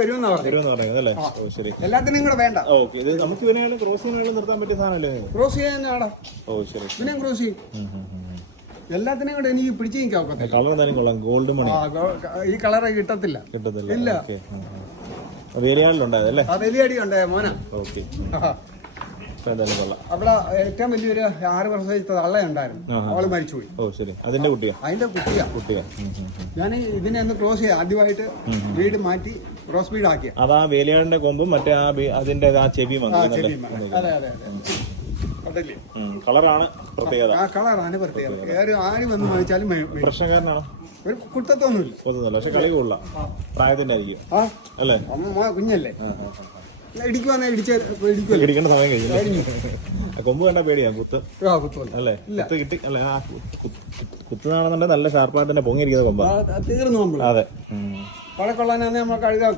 വരുമെന്ന് പറയുന്നത്. ഓ ശരി. എല്ലാത്തിനും കൂടെ വേണ്ട. ഓക്കെ. ഇത് നമുക്ക് ഇതിനാലും ക്രോസ് ചെയ്യാനാലും നിർത്താൻ പറ്റിയ സാധനമല്ലേ? ക്രോസ് ചെയ്യാനാടാ. ഓ ശരി. പിന്നെ ക്രോസ് ചെയ്യും. എല്ലാത്തിനും കൂടെ എനിക്ക് പിടിച്ചു നിൽക്കാൻ ഒക്കത്തില്ല. കളർ എന്തായാലും കൊള്ളാം. ഗോൾഡ് മണി. ഈ കളറ് കിട്ടത്തില്ല. ഇല്ല. വേലിയാടിലുണ്ടായതല്ലേ? ആ വേലിയാടി ഉണ്ടായ മോനാ. ഓക്കെ. അവിടെ ഏറ്റവും വലിയൊരു 6 വർഷത്തെ തള്ളയുണ്ടായിരുന്നു. അവള് മരിച്ചുപോയി. ഓ ശരി. അതിന്റെ കുട്ടിയാ? അതിന്റെ കുട്ടിയാ. ഞാൻ ഇതിനെ ഒന്ന് ക്രോസ് ചെയ്യാം. ആദ്യമായിട്ട് വീട് മാറ്റി ക്രോസ് ബീഡ് ആക്കിയ. അതാ വേലിയാടിന്റെ കൊമ്പും മറ്റേ അതിന്റെ ചെവി വന്നു. അതെ അതെ അതെ. കളറാണ് പ്രത്യേകത. ആ കളറാണ് പ്രത്യേകത. ആര് വന്ന് വാങ്ങിച്ചാലും പ്രശ്നക്കാരനാണ്. ഒരു കുട്ടത്തൊന്നുമില്ല. പക്ഷെ കളി കൊള്ള പ്രായത്തിന്റെ ആയിരിക്കും അല്ലേ? കുഞ്ഞല്ലേ, ഇടിക്കേണ്ട സമയം കഴിഞ്ഞു. കൊമ്പ് കണ്ട പേടിയാ. കുത്ത് അല്ലേ? കുത്ത് കിട്ടി അല്ലേ? ആ കുത്തുന്നാണെന്നുണ്ടെങ്കിൽ നല്ല ഷാർപ്പായിട്ട് തന്നെ പൊങ്ങിയിരിക്കുന്ന കൊമ്പാ. തീർന്നു. അതെ. വളക്കൊള്ളാനാന്ന് നമ്മൾ കഴുകാ